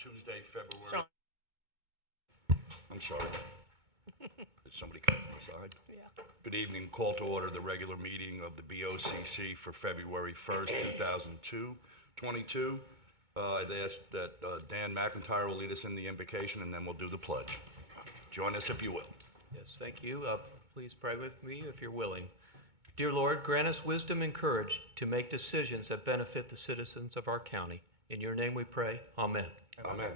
Tuesday, February. Sean. I'm sorry. Did somebody come from the side? Yeah. Good evening. Call to order the regular meeting of the BOCC for February 1st, 2022. I'd ask that Dan McIntyre will lead us in the invocation, and then we'll do the pledge. Join us if you will. Yes, thank you. Please pray with me if you're willing. Dear Lord, grant us wisdom and courage to make decisions that benefit the citizens of our county. In your name we pray. Amen. Amen.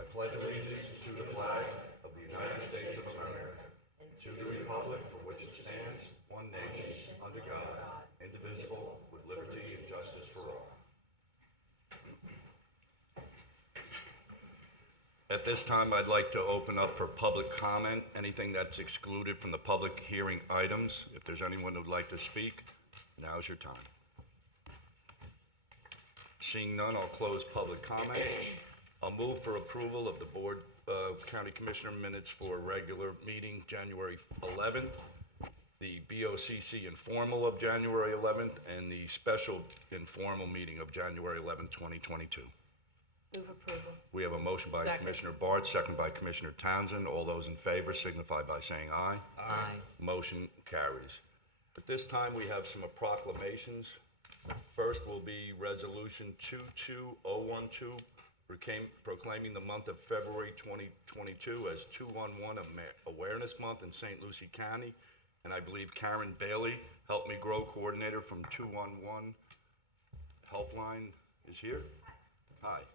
I pledge allegiance to the flag of the United States of America, and to the republic for which it stands, one nation, under God, indivisible, with liberty and justice for all. At this time, I'd like to open up for public comment, anything that's excluded from the public hearing items. If there's anyone who'd like to speak, now's your time. Seeing none, I'll close public comment. I'll move for approval of the Board of County Commissioner minutes for regular meeting January 11th, the BOCC informal of January 11th, and the special informal meeting of January 11th, 2022. Move approval. We have a motion by Second. Commissioner Bart, second by Commissioner Townsend. All those in favor signify by saying aye. Aye. Motion carries. At this time, we have some proclamations. First will be Resolution 22012, proclaiming the month of February 2022 as 211 Awareness Month in St. Lucie County. And I believe Karen Bailey, Help Me Grow coordinator from 211 Helpline, is here. Hi.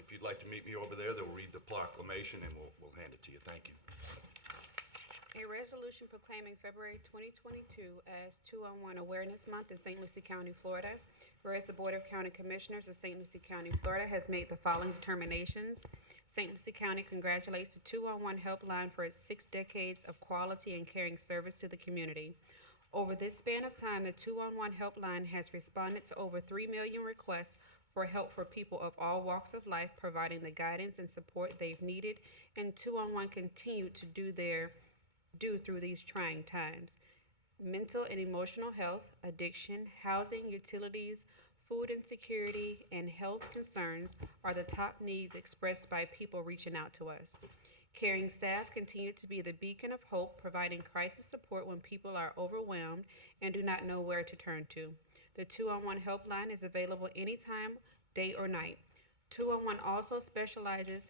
If you'd like to meet me over there, they'll read the proclamation and we'll hand it to you. Thank you. A resolution proclaiming February 2022 as 211 Awareness Month in St. Lucie County, Florida. Whereas the Board of County Commissioners of St. Lucie County, Florida has made the following determinations. St. Lucie County congratulates the 211 Helpline for its 6 decades of quality and caring service to the community. Over this span of time, the 211 Helpline has responded to over 3 million requests for help for people of all walks of life, providing the guidance and support they've needed, and 211 continue to do through these trying times. Mental and emotional health, addiction, housing, utilities, food insecurity, and health concerns are the top needs expressed by people reaching out to us. Caring staff continue to be the beacon of hope, providing crisis support when people are overwhelmed and do not know where to turn to. The 211 Helpline is available anytime, day or night. 211 also specializes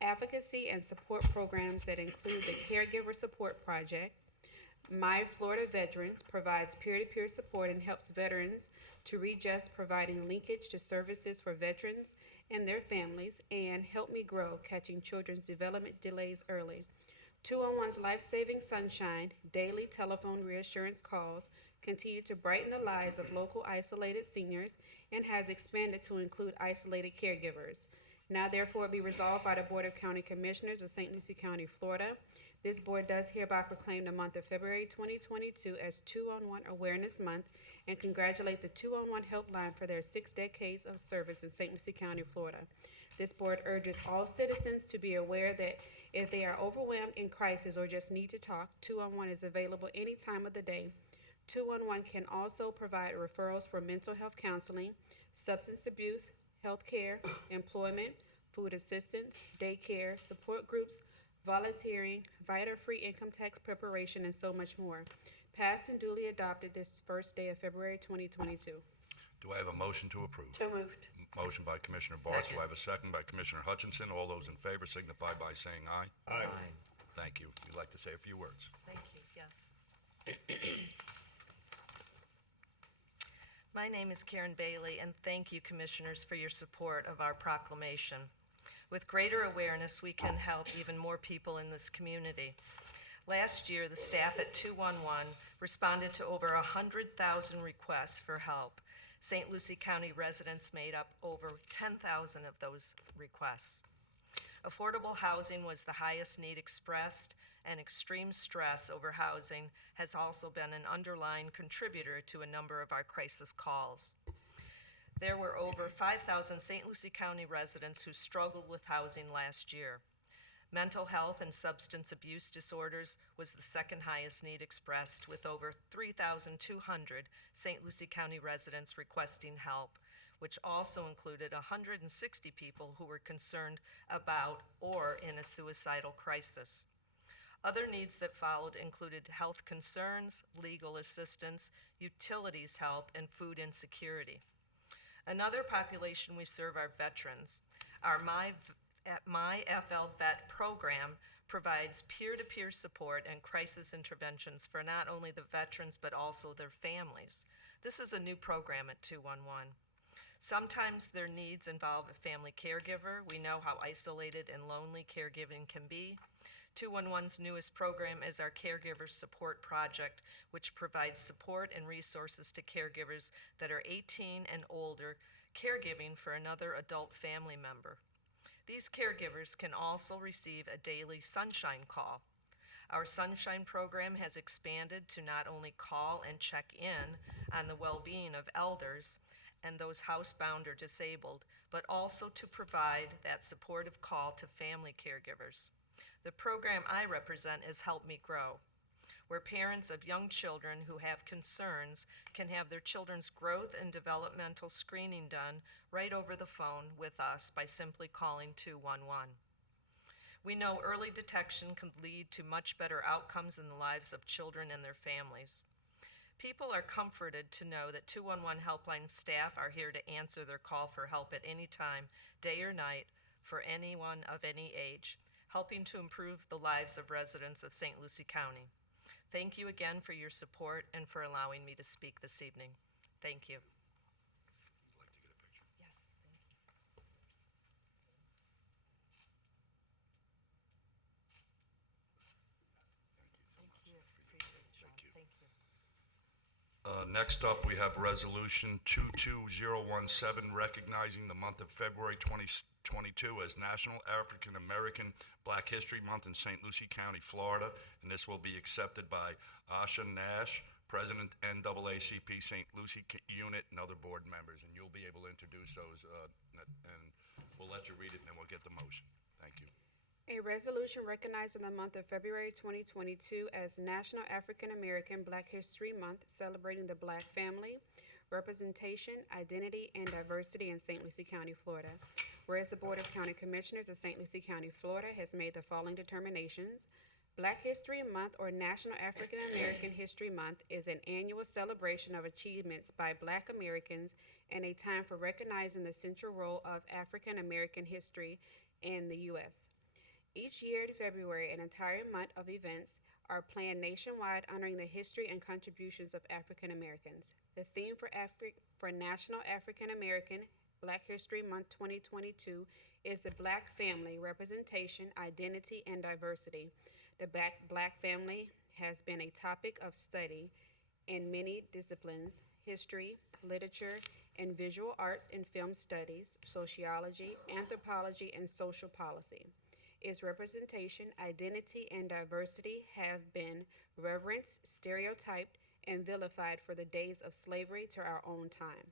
advocacy and support programs that include the Caregiver Support Project. My Florida Veterans provides peer-to-peer support and helps veterans to readjust, providing linkage to services for veterans and their families, and Help Me Grow, catching children's development delays early. 211's Life-Saving Sunshine daily telephone reassurance calls continue to brighten the lives of local isolated seniors and has expanded to include isolated caregivers. Now therefore be resolved by the Board of County Commissioners of St. Lucie County, Florida. This board does hereby proclaim the month of February 2022 as 211 Awareness Month and congratulate the 211 Helpline for their 6 decades of service in St. Lucie County, Florida. This board urges all citizens to be aware that if they are overwhelmed in crisis or just need to talk, 211 is available any time of the day. 211 can also provide referrals for mental health counseling, substance abuse, health care, employment, food assistance, daycare, support groups, volunteering, VITA-free income tax preparation, and so much more. Passed and duly adopted this first day of February 2022. Do I have a motion to approve? So moved. Motion by Commissioner Barth. Do I have a second by Commissioner Hutchinson? All those in favor signify by saying aye. Aye. Thank you. You'd like to say a few words? Thank you, yes. My name is Karen Bailey, and thank you, Commissioners, for your support of our proclamation. With greater awareness, we can help even more people in this community. Last year, the staff at 211 responded to over 100,000 requests for help. St. Lucie County residents made up over 10,000 of those requests. Affordable housing was the highest need expressed, and extreme stress over housing has also been an underlying contributor to a number of our crisis calls. There were over 5,000 St. Lucie County residents who struggled with housing last year. Mental health and substance abuse disorders was the second highest need expressed, with over 3,200 St. Lucie County residents requesting help, which also included 160 people who were concerned about or in a suicidal crisis. Other needs that followed included health concerns, legal assistance, utilities help, and food insecurity. Another population we serve are veterans. Our MyFL Vet program provides peer-to-peer support and crisis interventions for not only the veterans but also their families. This is a new program at 211. Sometimes their needs involve a family caregiver. We know how isolated and lonely caregiving can be. 211's newest program is our Caregiver Support Project, which provides support and resources to caregivers that are 18 and older, caregiving for another adult family member. These caregivers can also receive a daily Sunshine Call. Our Sunshine program has expanded to not only call and check in on the well-being of elders and those housebound or disabled, but also to provide that supportive call to family caregivers. The program I represent is Help Me Grow, where parents of young children who have concerns can have their children's growth and developmental screening done right over the phone with us by simply calling 211. We know early detection can lead to much better outcomes in the lives of children and their families. People are comforted to know that 211 helpline staff are here to answer their call for help at any time, day or night, for anyone of any age, helping to improve the lives of residents of St. Lucie County. Thank you again for your support and for allowing me to speak this evening. Thank you. Would you like to get a picture? Yes, Thank you so much. thank you. Appreciate it, Sean. Thank you. Thank you. Next up, we have Resolution 22017, recognizing the month of February 2022 as National African American Black History Month in St. Lucie County, Florida, and this will be accepted by Asha Nash, President NAACP St. Lucie Unit, and other board members, and you'll be able to introduce those, and we'll let you read it, and then we'll get the motion. Thank you. A resolution recognizing the month of February 2022 as National African American Black History Month, celebrating the Black family, representation, identity, and diversity in St. Lucie County, Florida. Whereas the Board of County Commissioners of St. Lucie County, Florida has made the following determinations. Black History Month, or National African American History Month, is an annual celebration of achievements by Black Americans and a time for recognizing the central role of African American history in the U.S. Each year in February, an entire month of events are planned nationwide honoring the history and contributions of African Americans. The theme for National African American Black History Month 2022 is the Black family, representation, identity, and diversity. The Black family has been a topic of study in many disciplines: history, literature, and visual arts and film studies, sociology, anthropology, and social policy. Its representation, identity, and diversity have been reverenced, stereotyped, and vilified for the days of slavery to our own time.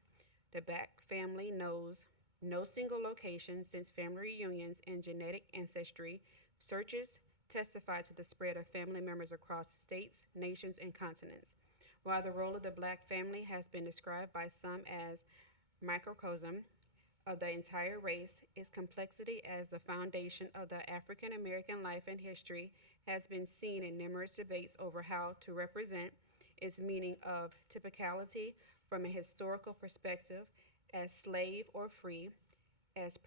The Black family knows no single location, since family reunions and genetic ancestry searches testify to the spread of family members across states, nations, and continents. While the role of the Black family has been described by some as microcosm of the entire race, its complexity as the foundation of the African American life and history has been seen in numerous debates over how to represent its meaning of typicality from a historical perspective, as slave or free, as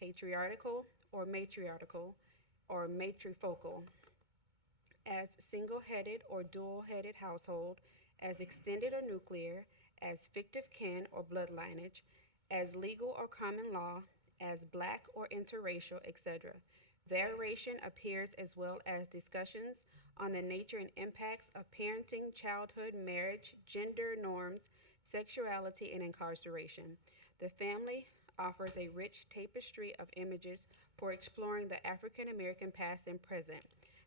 patriarchal or matriarchal, or matrifocal, as single-headed or dual-headed household, as extended or nuclear, as fictive kin or blood lineage, as legal or common law, as Black or interracial, etc. Variation appears, as well as discussions on the nature and impacts of parenting, childhood, marriage, gender norms, sexuality, and incarceration. The family offers a rich tapestry of images for exploring the African American past and present.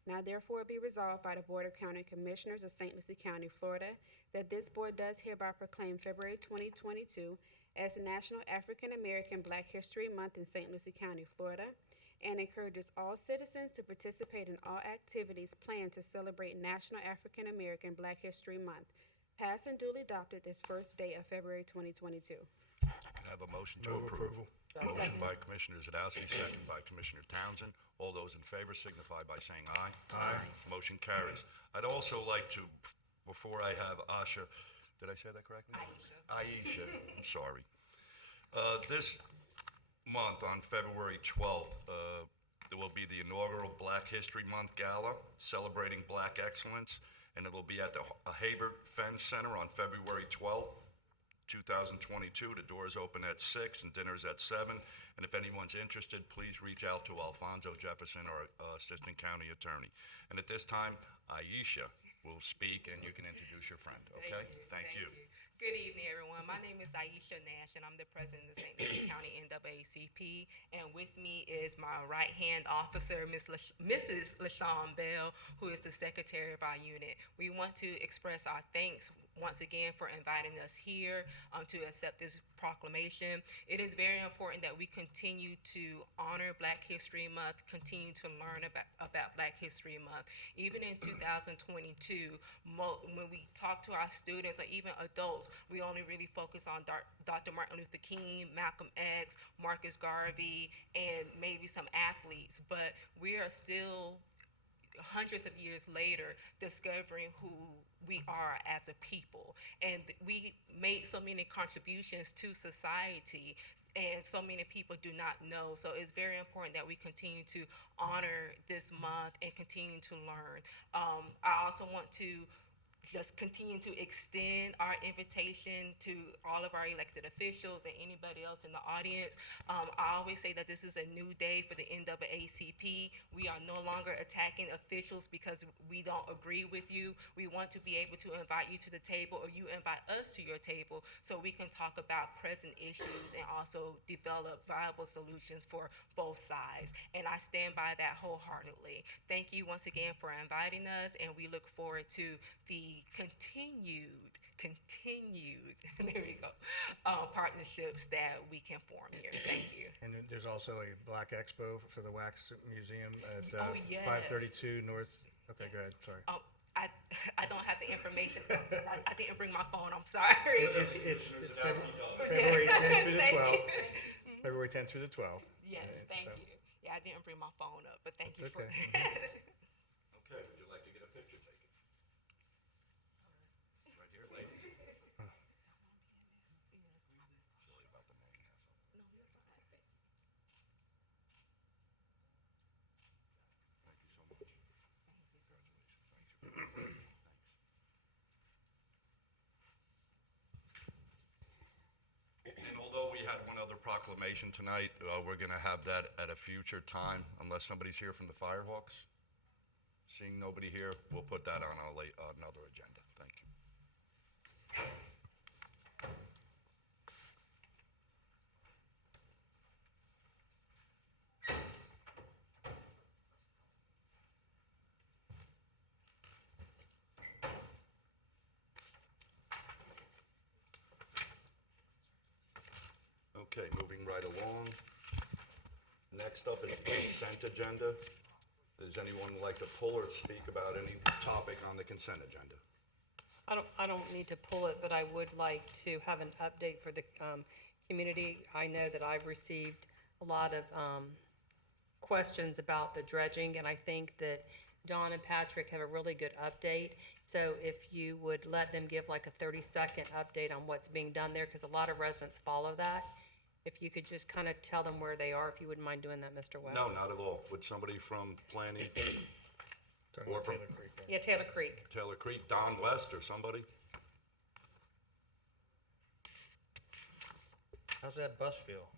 Now therefore be resolved by the Board of County Commissioners of St. Lucie County, Florida, that this board does hereby proclaim February 2022 as National African American Black History Month in St. Lucie County, Florida, and encourages all citizens to participate in all activities planned to celebrate National African American Black History Month. Passed and duly adopted this first day of February 2022. Can I Have a motion to Move approve. approval. Motion by Commissioner Zadowski, second by Commissioner Townsend. All those in favor signify by saying aye. Aye. Motion carries. I'd also like to, before I have Asha, did I say that correctly? Aisha, I'm sorry. This month, on February 12th, there will be the inaugural Black History Month Gala celebrating Black excellence, and it'll be at the Hayward Fence Center on February 12th. 2022. The doors open at 6 and dinner's at 7. And if anyone's interested, please reach out to Alfonso Jefferson, our Assistant County Attorney. And at this time, Aisha will speak, and you can introduce your friend, okay? Thank you. Good evening, everyone. My name is Aisha Nash, and I'm the president of the St. Lucie County NAACP. And with me is my right-hand officer, Mrs. LaShawn Bell, who is the secretary of our unit. We want to express our thanks once again for inviting us here to accept this proclamation. It is very important that we continue to honor Black History Month, continue to learn about Black History Month. Even in 2022, when we talk to our students or even adults, we only really focus on Dr. Martin Luther King, Malcolm X, Marcus Garvey, and maybe some athletes, but we are still hundreds of years later discovering who we are as a people, and we made so many contributions to society, and so many people do not know. So it's very important that we continue to honor this month and continue to learn. I also want to just continue to extend our invitation to all of our elected officials and anybody else in the audience. I always say that this is a new day for the NAACP. We are no longer attacking officials because we don't agree with you. We want to be able to invite you to the table, or you invite us to your table, so we can talk about present issues and also develop viable solutions for both sides. And I stand by that wholeheartedly. Thank you once again for inviting us, and we look forward to the continued, there we go, partnerships that we can form here. Thank you. And then there's also a Black Expo for the Wax Museum at Oh, yes. 532 North. Okay, go ahead. Sorry. I don't have the information. I didn't bring my phone. I'm sorry. It's February 10th through the Thank 12th. you. February 10th through the 12th. Yes, thank So- you. Yeah, I didn't bring my phone up, but thank you That's for okay. Okay, would you like to get a picture taken? Right here, ladies. Silly about the name, asshole. Thank you so much. Congratulations. Thank you. Thanks. And although we had one other proclamation tonight, we're going to have that at a future time, unless somebody's here from the Firehawks. Seeing nobody here, we'll put that on another agenda. Thank you. Okay, moving right along. Next up is the consent agenda. Does anyone like to pull or speak about any topic on the consent agenda? I don't need to pull it, but I would like to have an update for the community. I know that I've received a lot of questions about the dredging, and I think that Dawn and Patrick have a really good update. So if you would let them give like a 30-second update on what's being done there, because a lot of residents follow that. If you could just kind of tell them where they are, if you wouldn't mind doing that, Mr. West. No, not at all. Would somebody from planning, Talking Or about from- Taylor Creek, right? Yeah, Taylor Creek. Taylor Creek, Don West, or somebody? How's that bus feel?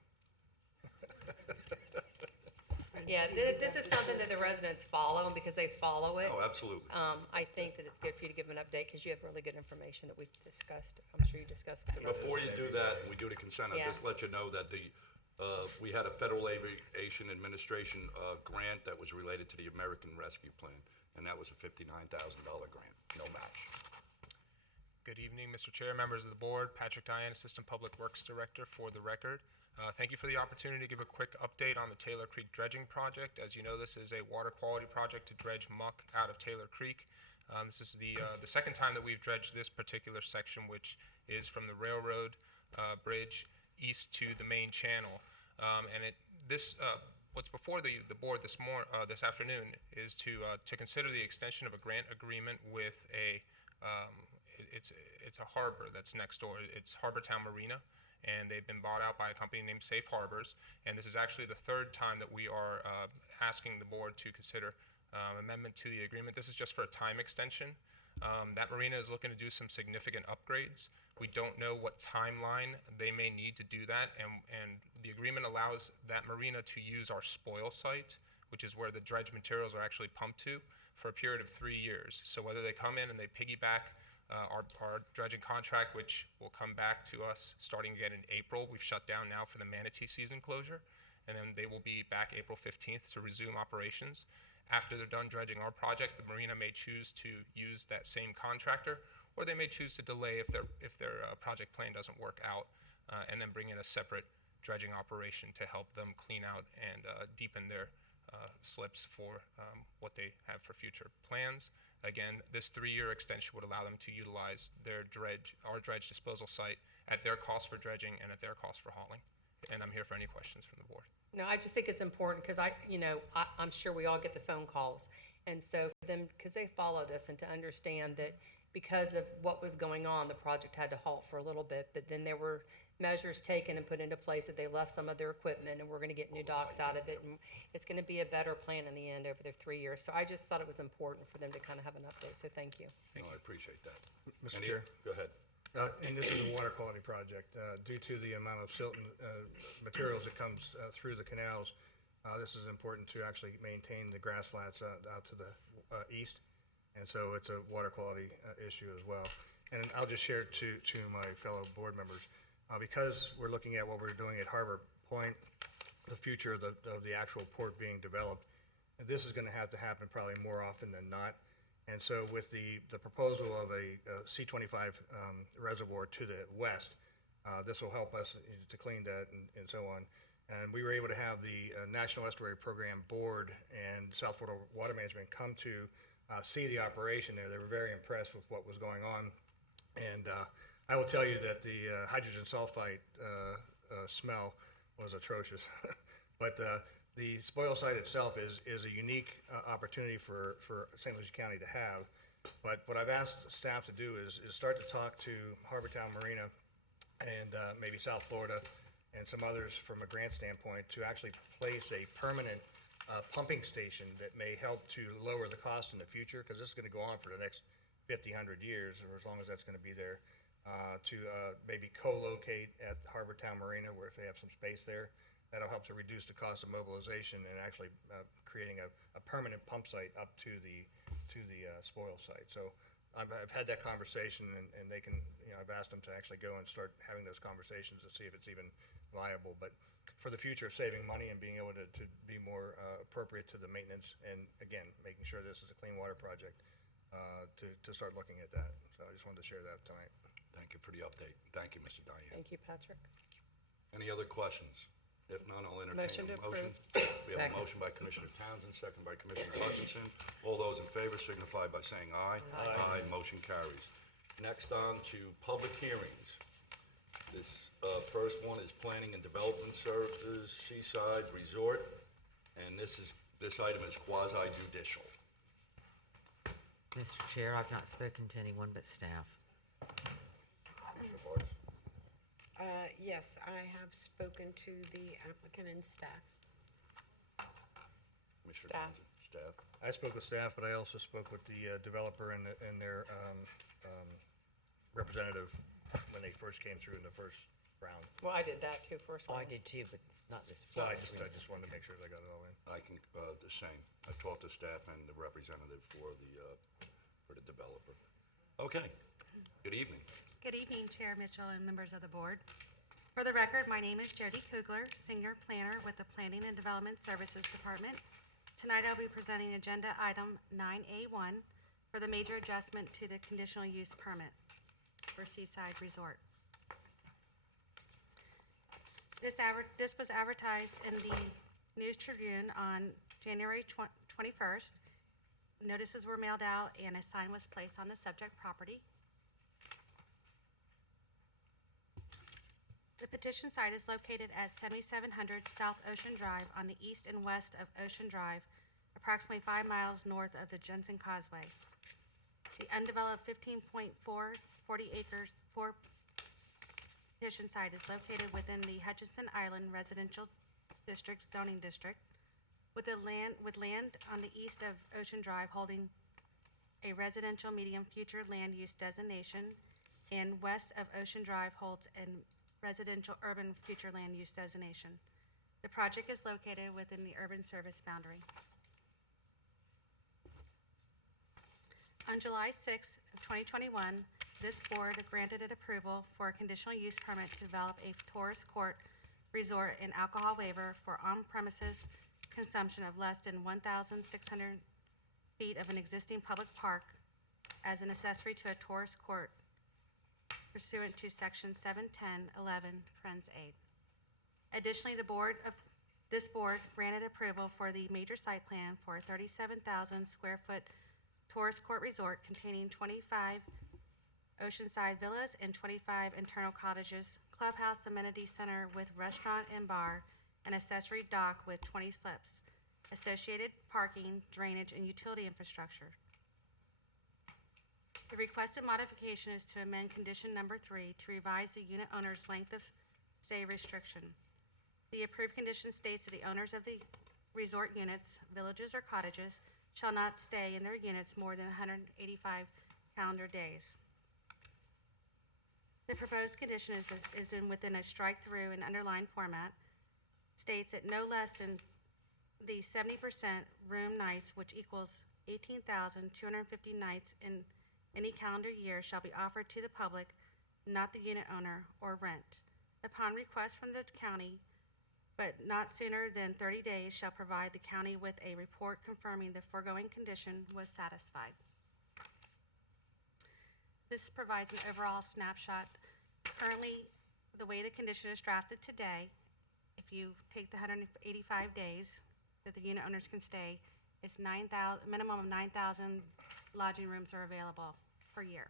Yeah, this is something that the residents follow, and because they follow it, Oh, absolutely. I think that it's good for you to give them an update, because you have really good information that we've discussed. I'm sure you discussed with the residents. Before you do that, and we do the consent, I'll Yeah. just let you know that we had a Federal Aviation Administration grant that was related to the American Rescue Plan, and that was a $59,000 grant, no match. Good evening, Mr. Chair, members of the board. Patrick Diane, Assistant Public Works Director for the record. Thank you for the opportunity to give a quick update on the Taylor Creek dredging project. As you know, this is a water quality project to dredge muck out of Taylor Creek. This is the second time that we've dredged this particular section, which is from the railroad bridge east to the main channel. What's before the board this afternoon is to consider the extension of a grant agreement with it's a harbor that's next door. It's Harbortown Marina, and they've been bought out by a company named Safe Harbors. And this is actually the third time that we are asking the board to consider amendment to the agreement. This is just for a time extension. That marina is looking to do some significant upgrades. We don't know what timeline they may need to do that, and the agreement allows that marina to use our spoil site, which is where the dredge materials are actually pumped to, for a period of 3 years. So whether they come in and they piggyback our dredging contract, which will come back to us starting again in April. We've shut down now for the manatee season closure, and then they will be back April 15th to resume operations. After they're done dredging our project, the marina may choose to use that same contractor, or they may choose to delay if their project plan doesn't work out, and then bring in a separate dredging operation to help them clean out and deepen their slips for what they have for future plans. Again, this 3-year extension would allow them to utilize our dredge disposal site at their cost for dredging and at their cost for hauling. And I'm here for any questions from the board. No, I just think it's important because I'm sure we all get the phone calls. And so for them, because they follow this, and to understand that because of what was going on, the project had to halt for a little bit, but then there were measures taken and put into place that they left some of their equipment, and we're going to get new docks out of it, and it's going to be a better plan in the end over their 3 years. So I just thought it was important for them to kind of have an update, so thank you. No, I appreciate that. Mr. Any- Chair? Go ahead. And this is a water quality project. Due to the amount of silt and materials that comes through the canals, this is important to actually maintain the grass flats out to the east. And so it's a water quality issue as well. And I'll just share to my fellow board members, because we're looking at what we're doing at Harbor Point, the future of the actual port being developed, this is going to have to happen probably more often than not. And so with the proposal of a C-25 reservoir to the west, this will help us to clean that and so on. And we were able to have the National Estuary Program Board and South Florida Water Management come to see the operation there. They were very impressed with what was going on. And I will tell you that the hydrogen sulfide smell was atrocious. But the spoil site itself is a unique opportunity for St. Lucie County to have. But what I've asked staff to do is start to talk to Harbortown Marina and maybe South Florida and some others from a grant standpoint to actually place a permanent pumping station that may help to lower the cost in the future, because this is going to go on for the next 50, 100 years, or as long as that's going to be there, to maybe co-locate at Harbortown Marina, where if they have some space there, that'll help to reduce the cost of mobilization and actually creating a permanent pump site up to the spoil site. So I've had that conversation, and they can, I've asked them to actually go and start having those conversations to see if it's even viable. But for the future of saving money and being able to be more appropriate to the maintenance, and again, making sure this is a clean water project, to start looking at that. So I just wanted to share that tonight. Thank you for the update. Thank you, Mr. Diane. Thank you, Patrick. Any other questions? If none, I'll Motion entertain to a motion. approve. We have a Second. motion by Commissioner Townsend, second by Commissioner Hutchinson. All those in favor signify by saying aye. Aye. Motion carries. Next on to public hearings. This first one is Planning and Development Services, Seaside Resort, and this item is quasi judicial. Mr. Chair, I've not spoken to anyone but staff. Commissioner Barnes? Yes, I have spoken to the applicant and staff. Commissioner Staff. Townsend? Staff. I spoke with staff, but I also spoke with the developer and their representative when they first came through in the first round. Well, I did that too, first Oh, one. I did too, but not this. So I first just wanted to make sure they got it all in. I can, the same. I talked to staff and the representative for the developer. Okay. Good evening. Good evening, Chair Mitchell and members of the board. For the record, my name is Jody Kugler, Senior Planner with the Planning and Development Services Department. Tonight I'll be presenting Agenda Item 9A1 for the major adjustment to the conditional use permit for Seaside Resort. This was advertised in the News Tribune on January 21st. Notices were mailed out and a sign was placed on the subject property. The petition site is located at 7700 South Ocean Drive on the east and west of Ocean Drive, approximately 5 miles north of the Jensen Causeway. The undeveloped 15.40 acres petition site is located within the Hutchinson Island Residential District zoning district, with land on the east of Ocean Drive holding a residential medium future land use designation, and west of Ocean Drive holds a residential urban future land use designation. The project is located within the urban service boundary. On July 6, 2021, this board granted it approval for a conditional use permit to develop a tourist court, resort, and alcohol waiver for on-premises consumption of less than 1,600 feet of an existing public park as an accessory to a tourist court pursuant to Section 71011, Friends 8. Additionally, this board granted approval for the major site plan for a 37,000 square foot tourist court resort containing 25 oceanside villas and 25 internal cottages, clubhouse amenity center with restaurant and bar, an accessory dock with 20 slips, associated parking, drainage, and utility infrastructure. The requested modification is to amend condition number 3 to revise the unit owner's length of stay restriction. The approved condition states that the owners of the resort units, villages, or cottages shall not stay in their units more than 185 calendar days. The proposed condition is within a strike-through and underlined format, states that no less than the 70% room nights, which equals 18,250 nights in any calendar year, shall be offered to the public, not the unit owner, or rent. Upon request from the county, but not sooner than 30 days, shall provide the county with a report confirming the foregoing condition was satisfied. This provides an overall snapshot. Currently, the way the condition is drafted today, if you take the 185 days that the unit owners can stay, it's minimum of 9,000 lodging rooms are available per year.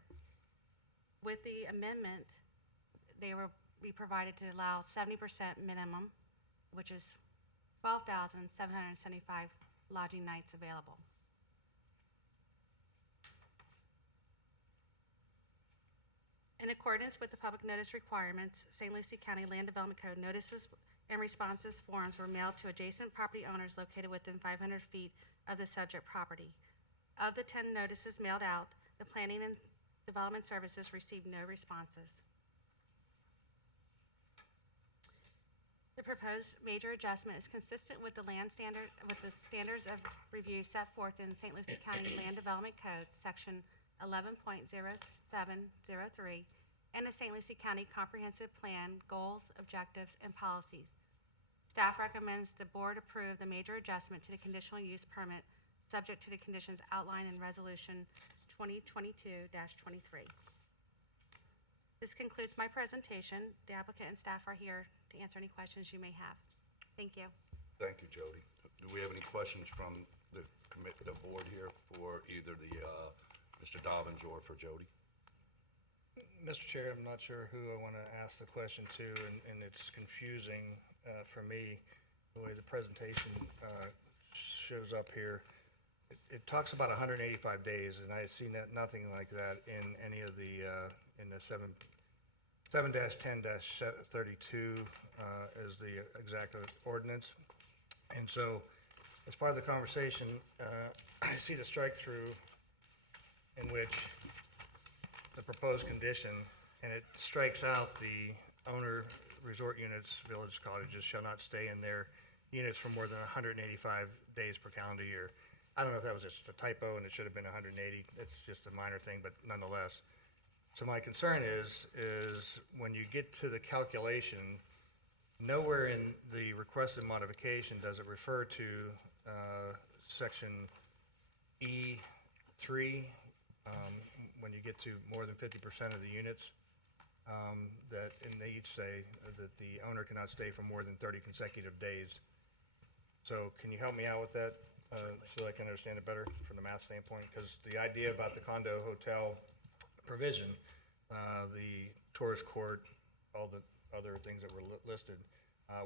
With the amendment, they will be provided to allow 70% minimum, which is 12,775 lodging nights available. In accordance with the public notice requirements, St. Lucie County Land Development Code notices and responses forms were mailed to adjacent property owners located within 500 feet of the subject property. Of the 10 notices mailed out, the Planning and Development Services received no responses. The proposed major adjustment is consistent with the standards of review set forth in St. Lucie County Land Development Code, Section 11.0703, and the St. Lucie County Comprehensive Plan Goals, Objectives, and Policies. Staff recommends the board approve the major adjustment to the conditional use permit subject to the conditions outlined in Resolution 2022-23. This concludes my presentation. The applicant and staff are here to answer any questions you may have. Thank you. Thank you, Jody. Do we have any questions from the board here for either Mr. Dobbins or for Jody? Mr. Chair, I'm not sure who I want to ask the question to, and it's confusing for me the way the presentation shows up here. It talks about 185 days, and I see nothing like that in any of the in the 7-10-32 as the exact ordinance. And so, as part of the conversation, I see the strike-through in which the proposed condition, and it strikes out the owner resort units, village cottages shall not stay in their units for more than 185 days per calendar year. I don't know if that was just a typo and it should have been 180. It's just a minor thing, but nonetheless. So my concern is when you get to the calculation, nowhere in the requested modification does it refer to section E3, when you get to more than 50% of the units, and they each say that the owner cannot stay for more than 30 consecutive days. So can you help me out with that so I can understand it better from the math standpoint? Because the idea about the condo hotel provision, the tourist court, all the other things that were listed,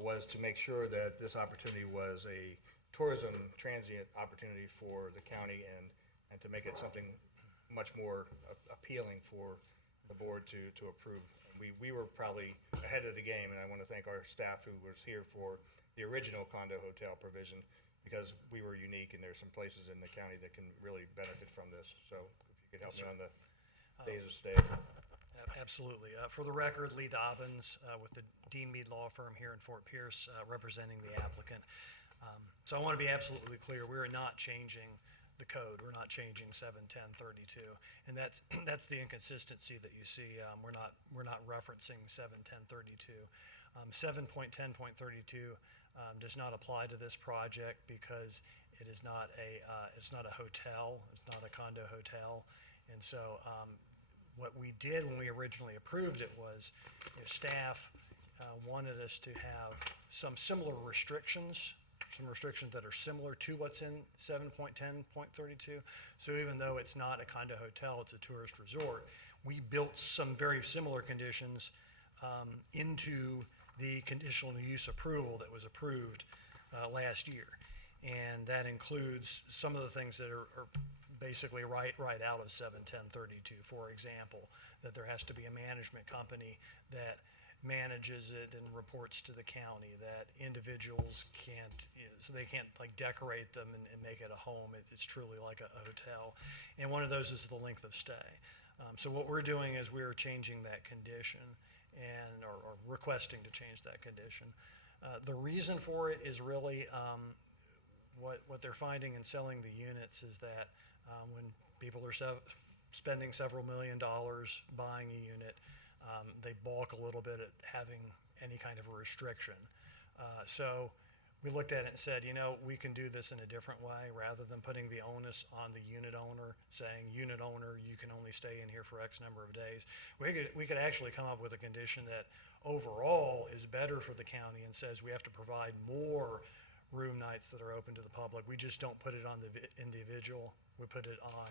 was to make sure that this opportunity was a tourism transient opportunity for the county and to make it something much more appealing for the board to approve. We were probably ahead of the game, and I want to thank our staff who was here for the original condo hotel provision, because we were unique, and there's some places in the county that can really benefit from this. So if you could help me on the days of stay. Absolutely. For the record, Lee Dobbins with the Dean Mead Law Firm here in Fort Pierce, representing the applicant. So I want to be absolutely clear, we are not changing the code. We're not changing 71032, and that's the inconsistency that you see. We're not referencing 71032. 7.10.32 does not apply to this project because it is not it's not a hotel. It's not a condo hotel, and so what we did when we originally approved it was, staff wanted us to have some similar restrictions. Some restrictions that are similar to what's in 7.10.32. So even though it's not a condo hotel, it's a tourist resort, we built some very similar conditions into the conditional use approval that was approved last year. And that includes some of the things that are basically right out of 71032. For example, that there has to be a management company that manages it and reports to the county, that individuals can't, so they can't like decorate them and make it a home. It's truly like a hotel. And one of those is the length of stay. So what we're doing is we're changing that condition or requesting to change that condition. The reason for it is really what they're finding in selling the units is that when people are spending several $1 million buying a unit, they balk a little bit at having any kind of a restriction. So we looked at it and said, we can do this in a different way rather than putting the onus on the unit owner, saying, unit owner, you can only stay in here for X number of days. We could actually come up with a condition that overall is better for the county and says we have to provide more room nights that are open to the public. We just don't put it on the individual. We put it on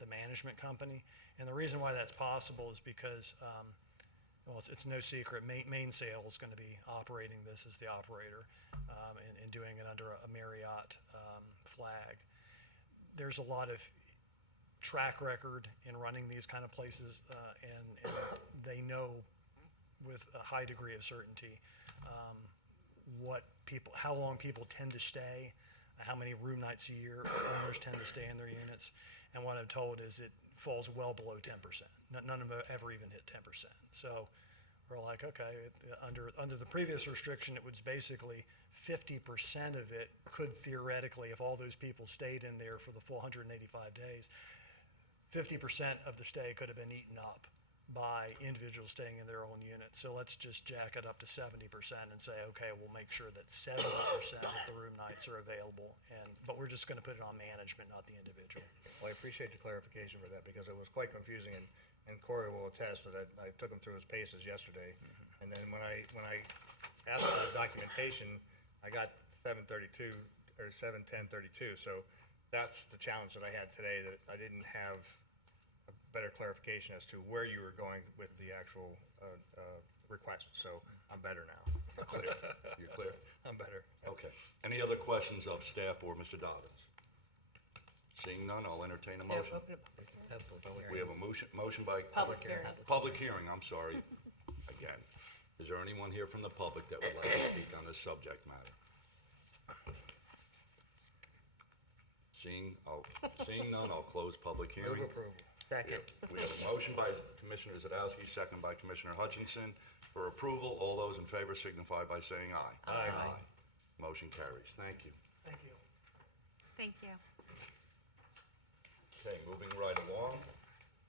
the management company. And the reason why that's possible is because well, it's no secret, Mainsail is going to be operating this as the operator and doing it under a Marriott flag. There's a lot of track record in running these kind of places, and they know with a high degree of certainty how long people tend to stay, how many room nights a year owners tend to stay in their units. And what I'm told is it falls well below 10%. None of them ever even hit 10%. So we're like, okay, under the previous restriction, it was basically 50% of it could theoretically, if all those people stayed in there for the full 185 days, 50% of the stay could have been eaten up by individuals staying in their own unit. So let's just jack it up to 70% and say, okay, we'll make sure that 70% of the room nights are available. But we're just going to put it on management, not the individual. Well, I appreciate the clarification for that because it was quite confusing, and Corey will attest that I took him through his paces yesterday. And then when I asked for the documentation, I got 732 or 71032. So that's the challenge that I had today, that I didn't have a better clarification as to where you were going with the actual request. So I'm better now. Clear. You're clear? I'm better. Okay. Any other questions of staff or Mr. Dobbins? Seeing none, I'll entertain a motion. Open a public hearing. We have a motion by... Public hearing. Public hearing, I'm sorry. Again, is there anyone here from the public that would like to speak on this subject matter? Seeing none, I'll close public hearing. Move approval. Second. We have a motion by Commissioner Zadowski, second by Commissioner Hutchinson for approval. All those in favor signify by saying aye. Aye. Motion carries. Thank you. Thank you. Thank you. Okay, moving right along.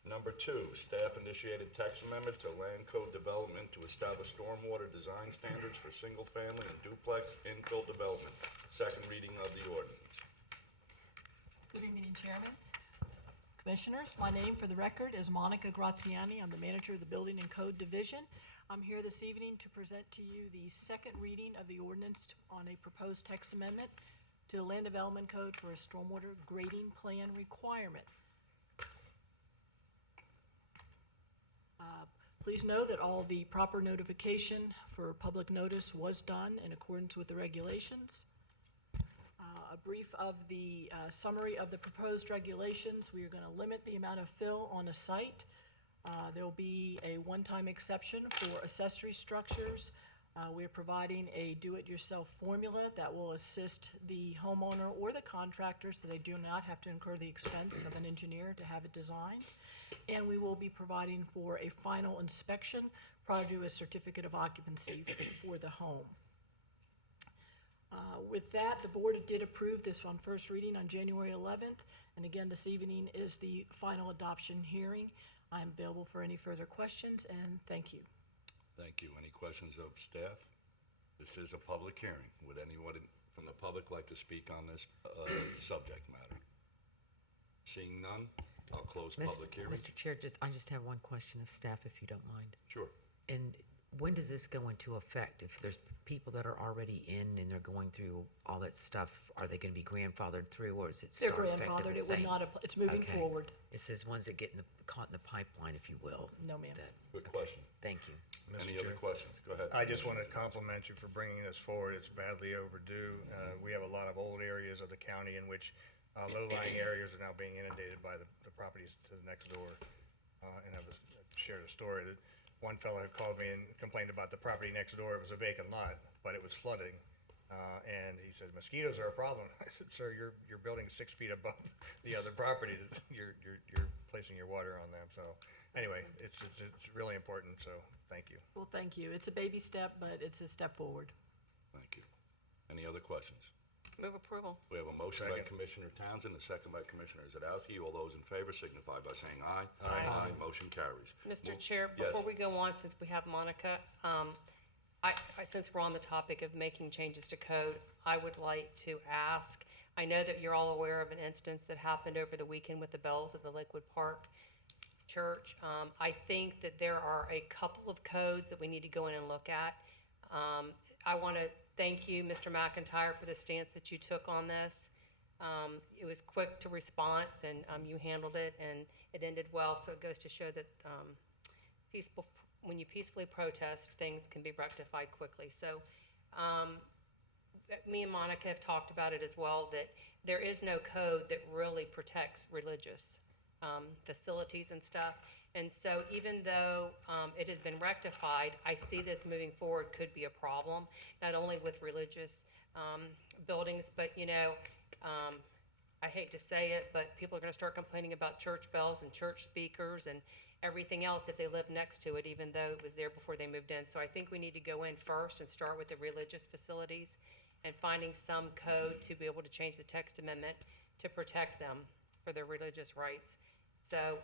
Number 2, staff-initiated text amendment to Land Code Development to establish stormwater design standards for single-family and duplex infill development. Second reading of the ordinance. Good evening, Chairman, Commissioners. My name for the record is Monica Graziani. I'm the manager of the Building and Code Division. I'm here this evening to present to you the second reading of the ordinance on a proposed text amendment to the Land Development Code for a stormwater grading plan requirement. Please know that all the proper notification for public notice was done in accordance with the regulations. A brief of the summary of the proposed regulations. We are going to limit the amount of fill on a site. There will be a one-time exception for accessory structures. We're providing a do-it-yourself formula that will assist the homeowner or the contractor so they do not have to incur the expense of an engineer to have it designed. And we will be providing for a final inspection prior to a certificate of occupancy for the home. With that, the board did approve this on first reading on January 11th. And again, this evening is the final adoption hearing. I'm available for any further questions, and thank you. Thank you. Any questions of staff? This is a public hearing. Would anyone from the public like to speak on this subject matter? Seeing none, I'll close public hearing. Mr. Chair, I just have one question of staff, if you don't mind. Sure. And when does this go into effect? If there's people that are already in and they're going through all that stuff, are they going to be grandfathered through, or is it They're start effective grandfathered. the It would same? not apply. It's moving Okay. forward. It says ones that get caught in the pipeline, if you will. No, ma'am. Good question. Thank you. Mr. Any other Chair. questions? Go ahead. I just want to compliment you for bringing this forward. It's badly overdue. We have a lot of old areas of the county in which low-lying areas are now being inundated by the properties to the next door. And I shared a story that one fellow had called me and complained about the property next door. It was a vacant lot, but it was flooding. And he said, mosquitoes are a problem. I said, sir, you're building 6 feet above the other property. You're placing your water on them. So anyway, it's really important. So thank you. Well, thank you. It's a baby step, but it's a step forward. Thank you. Any other questions? Move approval. We have a motion by Second. Commissioner Townsend, a second by Commissioner Zadowski. All those in favor signify by saying aye. Aye. Motion carries. Mr. Move- Chair, Yes. before we go on, since we have Monica, since we're on the topic of making changes to code, I would like to ask, I know that you're all aware of an instance that happened over the weekend with the bells at the Lakewood Park Church. I think that there are a couple of codes that we need to go in and look at. I want to thank you, Mr. McIntyre, for the stance that you took on this. It was quick to response, and you handled it, and it ended well. So it goes to show that when you peacefully protest, things can be rectified quickly. So me and Monica have talked about it as well, that there is no code that really protects religious facilities and stuff. And so even though it has been rectified, I see this moving forward could be a problem, not only with religious buildings, but, I hate to say it, but people are going to start complaining about church bells and church speakers and everything else if they live next to it, even though it was there before they moved in. So I think we need to go in first and start with the religious facilities and finding some code to be able to change the text amendment to protect them for their religious rights. So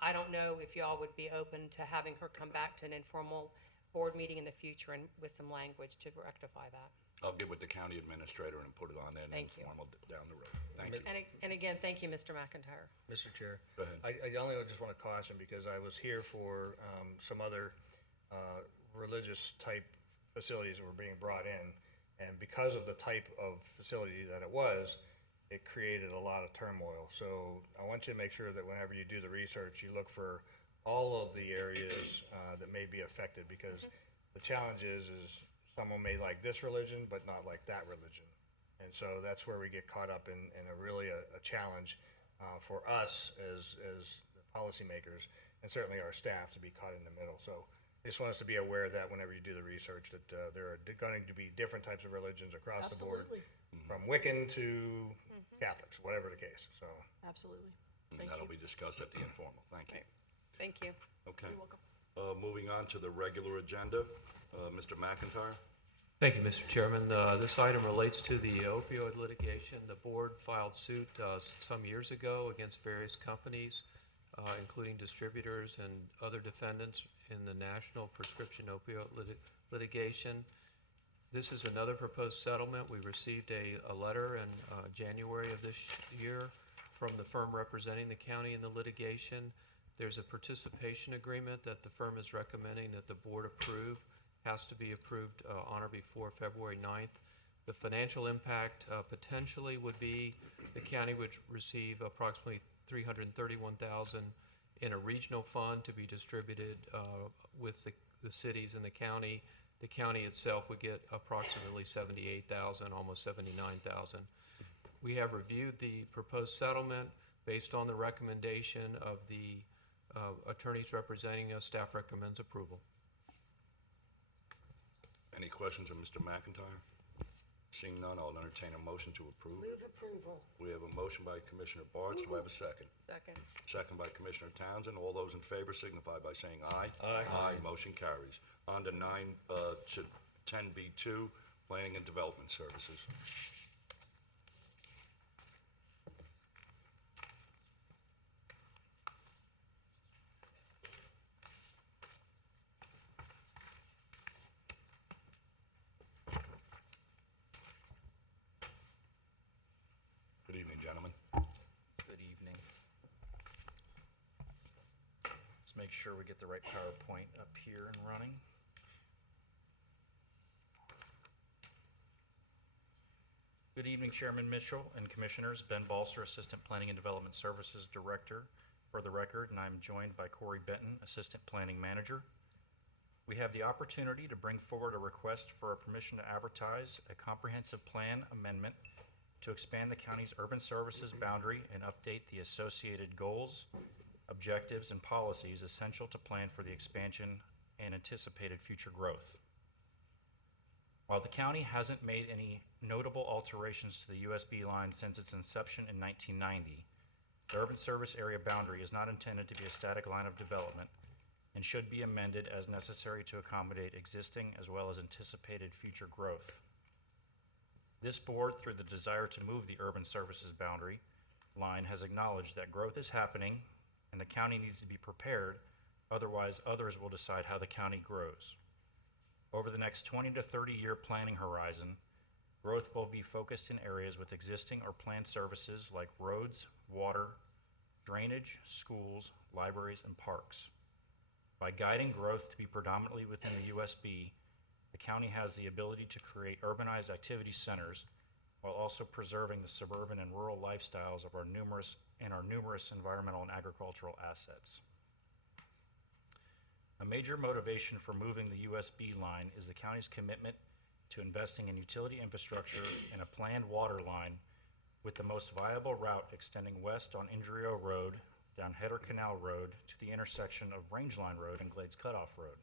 I don't know if y'all would be open to having her come back to an informal board meeting in the future and with some language to rectify that. I'll get with the county administrator and put it on an Thank you. informal down the road. Thank you. And again, thank you, Mr. McIntyre. Mr. Chair. Go ahead. I only just want to caution, because I was here for some other religious type facilities that were being brought in, and because of the type of facility that it was, it created a lot of turmoil. So I want you to make sure that whenever you do the research, you look for all of the areas that may be affected, because the challenge is someone may like this religion but not like that religion. And so that's where we get caught up in a really a challenge for us as policymakers, and certainly our staff, to be caught in the middle. So I just want us to be aware of that whenever you do the research, that there are going to be different types of religions across the board, Absolutely. from Wiccan to Catholics, whatever the case. So Absolutely. And Thank that'll you. be discussed at the informal. Thank you. Thank you. Okay. You're welcome. Moving on to the regular agenda, Mr. McIntyre. Thank you, Mr. Chairman. This item relates to the opioid litigation. The board filed suit some years ago against various companies, including distributors and other defendants in the national prescription opioid litigation. This is another proposed settlement. We received a letter in January of this year from the firm representing the county in the litigation. There's a participation agreement that the firm is recommending that the board approve. Has to be approved on or before February 9th. The financial impact potentially would be the county would receive approximately $331,000 in a regional fund to be distributed with the cities and the county. The county itself would get approximately 78,000, almost 79,000. We have reviewed the proposed settlement based on the recommendation of the attorneys representing us. Staff recommends approval. Any questions of Mr. McIntyre? Seeing none, I'll entertain a motion to approve. Move approval. We have a motion by Commissioner Bartz. Do I have a second? Second. Second by Commissioner Townsend. All those in favor signify by saying aye. Aye. Aye, motion carries. On to 10B2, Planning and Development Services. Good evening, gentlemen. Good evening. Let's make sure we get the right PowerPoint up here and running. Good evening, Chairman Mitchell and Commissioners. Ben Balser, Assistant Planning and Development Services Director for the record, and I'm joined by Corey Benton, Assistant Planning Manager. We have the opportunity to bring forward a request for a permission to advertise a comprehensive plan amendment to expand the county's urban services boundary and update the associated goals, objectives, and policies essential to plan for the expansion and anticipated future growth. While the county hasn't made any notable alterations to the USB line since its inception in 1990, the urban service area boundary is not intended to be a static line of development and should be amended as necessary to accommodate existing as well as anticipated future growth. This board, through the desire to move the urban services boundary line, has acknowledged that growth is happening and the county needs to be prepared, otherwise others will decide how the county grows. Over the next 20 to 30-year planning horizon, growth will be focused in areas with existing or planned services like roads, water, drainage, schools, libraries, and parks. By guiding growth to be predominantly within the USB, the county has the ability to create urbanized activity centers while also preserving the suburban and rural lifestyles of our numerous environmental and agricultural assets. A major motivation for moving the USB line is the county's commitment to investing in utility infrastructure and a planned water line with the most viable route extending west on Indrio Road, down Header Canal Road to the intersection of Rangeline Road and Glades Cutoff Road,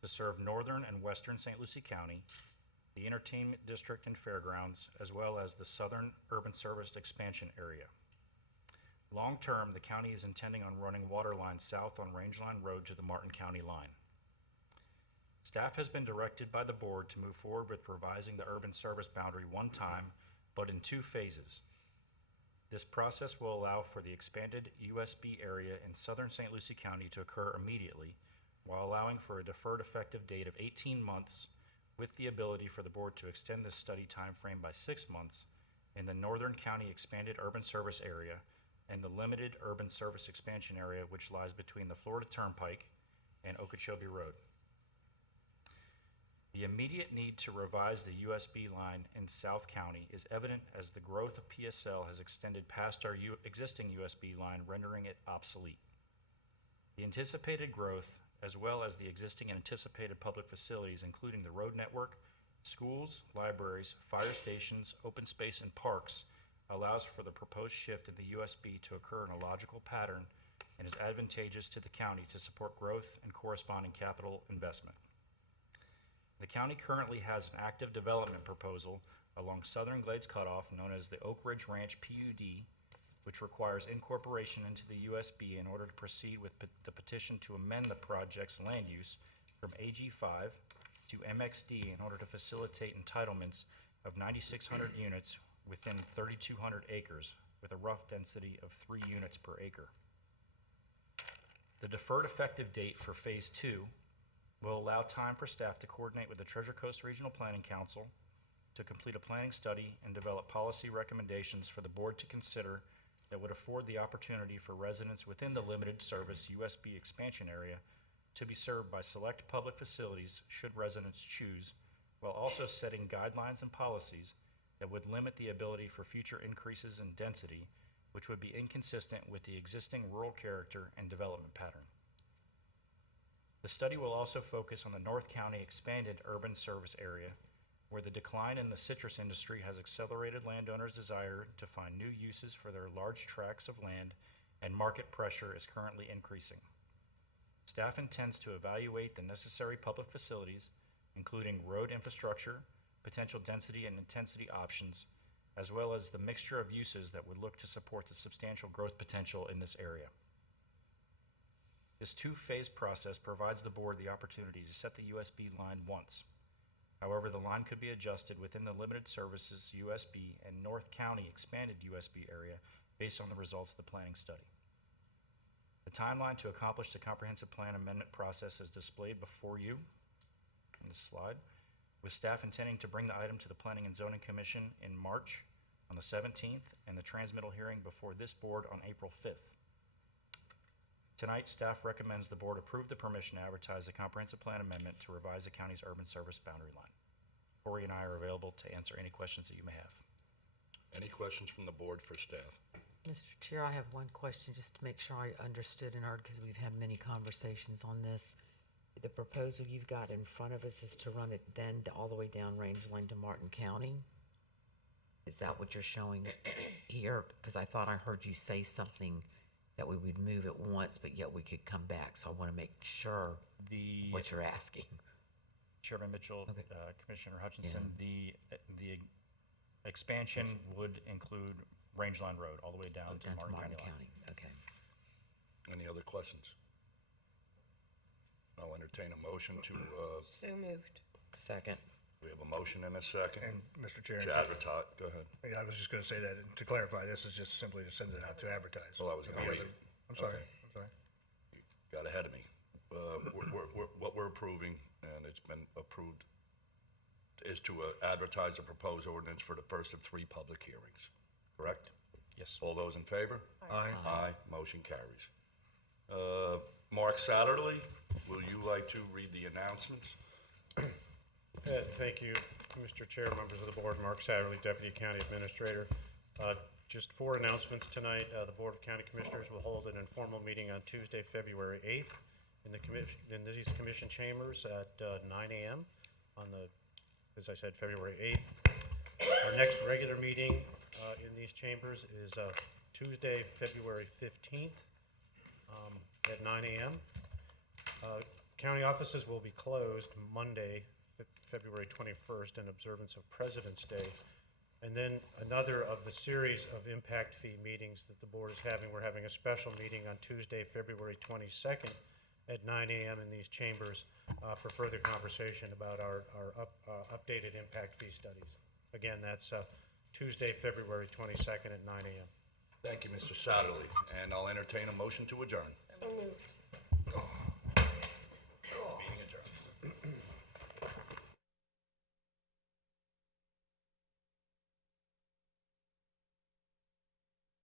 to serve northern and western St. Lucie County, the Entertainment District and Fairgrounds, as well as the southern urban service expansion area. Long term, the county is intending on running water lines south on Rangeline Road to the Martin County line. Staff has been directed by the board to move forward with revising the urban service boundary one time, but in two phases. This process will allow for the expanded USB area in southern St. Lucie County to occur immediately, while allowing for a deferred effective date of 18 months with the ability for the board to extend this study timeframe by 6 months in the Northern County Expanded Urban Service Area and the Limited Urban Service Expansion Area, which lies between the Florida Turnpike and Okeechobee Road. The immediate need to revise the USB line in South County is evident as the growth of PSL has extended past our existing USB line, rendering it obsolete. The anticipated growth, as well as the existing and anticipated public facilities, including the road network, schools, libraries, fire stations, open space, and parks, allows for the proposed shift in the USB to occur in a logical pattern and is advantageous to the county to support growth and corresponding capital investment. The county currently has an active development proposal along Southern Glades Cutoff known as the Oak Ridge Ranch PUD, which requires incorporation into the USB in order to proceed with the petition to amend the project's land use from AG5 to MXD in order to facilitate entitlements of 9,600 units within 3,200 acres with a rough density of 3 units per acre. The deferred effective date for Phase 2 will allow time for staff to coordinate with the Treasure Coast Regional Planning Council to complete a planning study and develop policy recommendations for the board to consider that would afford the opportunity for residents within the limited service USB expansion area to be served by select public facilities should residents choose, while also setting guidelines and policies that would limit the ability for future increases in density which would be inconsistent with the existing rural character and development pattern. The study will also focus on the North County expanded urban service area, where the decline in the citrus industry has accelerated landowners' desire to find new uses for their large tracts of land, and market pressure is currently increasing. Staff intends to evaluate the necessary public facilities, including road infrastructure, potential density and intensity options, as well as the mixture of uses that would look to support the substantial growth potential in this area. This two-phase process provides the board the opportunity to set the USB line once. However, the line could be adjusted within the limited services USB and North County expanded USB area based on the results of the planning study. The timeline to accomplish the comprehensive plan amendment process is displayed before you on this slide, with staff intending to bring the item to the Planning and Zoning Commission in March on the 17th and the transmittal hearing before this board on April 5th. Tonight, staff recommends the board approve the permission to advertise the comprehensive plan amendment to revise the county's urban service boundary line. Corey and I are available to answer any questions that you may have. Any questions from the board for staff? Mr. Chair, I have one question just to make sure I understood and heard, because we've had many conversations on this. The proposal you've got in front of us is to run it then all the way down Range Line to Martin County? Is that what you're showing here? Because I thought I heard you say something that we would move it once, but yet we could come back. So I want to make sure what you're asking. Chairman Mitchell, Okay. Commissioner Hutchinson, the expansion would include Rangeline Road all the way down to Martin County line. Okay. Any other questions? I'll entertain a motion to, So moved. Second. we have a motion and a second And Mr. Chair, to advertise. Go ahead. yeah, I was just going to say that, to clarify, this is just simply to send it out to advertise. Well, I was gonna Any read other- it. I'm sorry, Okay. I'm sorry. Got ahead of me. What we're approving, and it's been approved, is to advertise a proposed ordinance for the first of 3 public hearings, correct? Yes. All those in favor? Aye. Aye, motion carries. Mark Satterley, will you like to read the announcements? Thank you, Mr. Chair, members of the board. Mark Satterley, Deputy County Administrator. Just 4 announcements tonight. The Board of County Commissioners will hold an informal meeting on Tuesday, February 8th in these commission chambers at 9 a.m. on the, as I said, February 8th. Our next regular meeting in these chambers is Tuesday, February 15th at 9 a.m. County offices will be closed Monday, February 21st, in observance of President's Day. And then another of the series of impact fee meetings that the board is having, we're having a special meeting on Tuesday, February 22nd at 9 a.m. in these chambers for further conversation about our updated impact fee studies. Again, that's Tuesday, February 22nd at 9 a.m. Thank you, Mr. Satterley, and I'll entertain a motion to adjourn. So moved.